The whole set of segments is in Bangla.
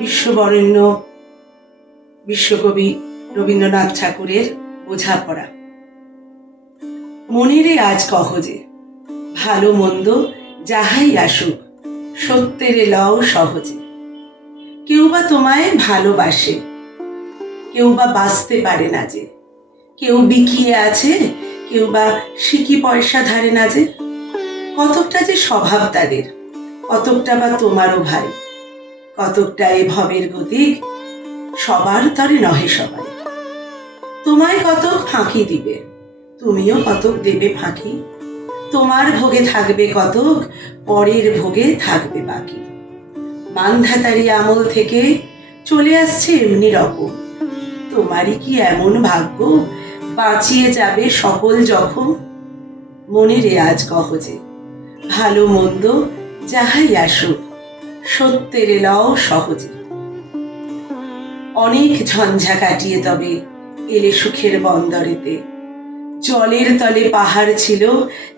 বিশ্ববরেণ্য বিশ্বকবি রবীন্দ্রনাথ ঠাকুরের বোঝাপড়া। মনেরে আজ কহ যে, ভালো মন্দ যাহাই আসুক, সত্যেরে লও সহজে। কেউ বা তোমায় ভালোবাসে, কেউ বা বাঁচতে পারে না যে, কেউ বিকিয়ে আছে, কেউ বা সিকি পয়সা ধারে না যে। কতকটা যে স্বভাব তাদের, কতকটা বা তোমারও ভাই, কতকটা এ ভবের গতিক, সবার তরে নহে সবাই। তোমায় কতক ফাঁকি দিবে, তুমিও কতক দেবে ফাঁকি। তোমার ভোগে থাকবে কতক, পরের ভোগে থাকবে বাকি। মানধাতারি আমল থেকে চলে আসছে এমনি রকম। তোমারই কি এমন ভাগ্য, বাঁচিয়ে যাবে সকল জখম। মনেরে আজ কহ যে, ভালো মন্দ যাহাই আসুক, সত্যেরে লও সহজে। অনেক ঝঞ্ঝা কাটিয়ে তবে এলে সুখের বন্দরেতে। জলের তলে পাহাড় ছিল,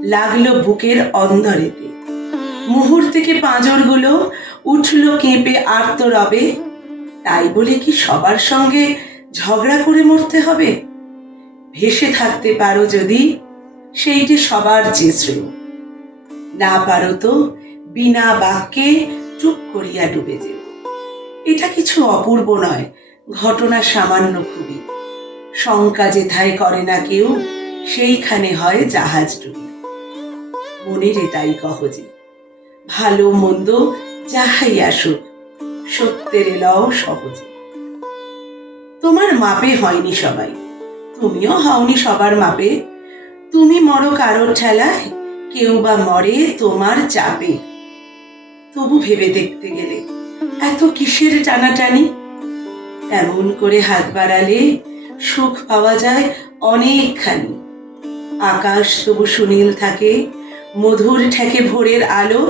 লাগলো বুকের অন্দরেতে। মুহূর্তে পাঁজরগুলো উঠল কেঁপে আর্তরবে। তাই বলে কি সবার সঙ্গে ঝগড়া করে মরতে হবে? ভেসে থাকতে পারো যদি, সেইটি সবার চেয়ে শ্রেয়। না পারো তো বিনা বাক্যে চুপ করিয়া ডুবে যেও। এটা কিছু অপূর্ব নয়, ঘটনা সামান্য খুবই। শঙ্কা যেথায় করে না কেউ, সেইখানে হয় জাহাজ ডুবি। মনেরে তাই কহ যে, ভালো মন্দ যাহাই আসুক, সত্যেরে লও সহজে। তোমার মাপে হয়নি সবাই, তুমিও হওনি সবার মাপে। তুমি মরো কারোর ঠেলায়, কেউ বা মরে তোমার চাপে। তবু ভেবে দেখতে গেলে এত কিসের টানাটানি? এমন করে হাত বাড়ালে সুখ পাওয়া যায় অনেকখানি। আকাশ তবু সুনীল থাকে, মধুর ঠেকে ভোরের আলো।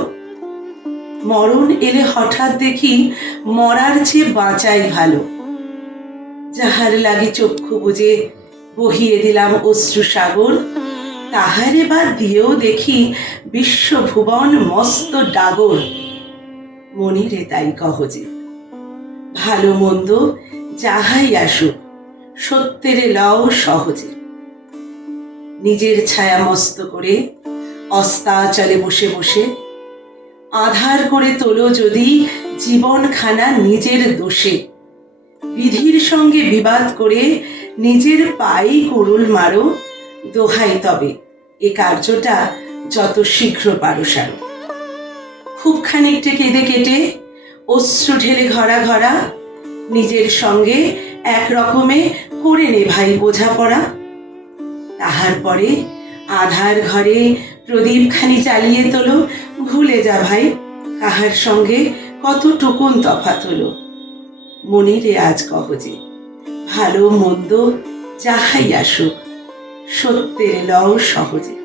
মরণ এলে হঠাৎ দেখি, মরার চেয়ে বাঁচাই ভালো। যাহার লাগি চক্ষু বুজে বহিয়ে দিলাম অশ্রু সাগর, তাহারে বা দিয়েও দেখি বিশ্বভুবন মস্ত ডাগর। মনেরে তাই কহ যে, ভালো মন্দ যাহাই আসুক, সত্যেরে লও সহজে। নিজের ছায়া মস্ত করে অস্তাচলে বসে বসে, আধার করে তোলো যদি জীবনখানা নিজের দোষে। বিধির সঙ্গে বিবাদ করে নিজের পাই কুড়ুল মারো, দোহাই তবে এ কার্যটা যত শীঘ্র পারো সারো। খুব খানিকটা কেঁদে কেটে অশ্রু ঢেলে ঘরা ঘরা, নিজের সঙ্গে এক রকমে করে নে ভাই বোঝাপড়া। তাহার পরে আধার ঘরে প্রদীপখানি চালিয়ে তোলো, ভুলে যা ভাই কাহার সঙ্গে কতটুকুন তফাৎ হলো। মনেরে আজ কহ যে, ভালো মন্দ যাহাই আসুক, সত্যেরে লও সহজে।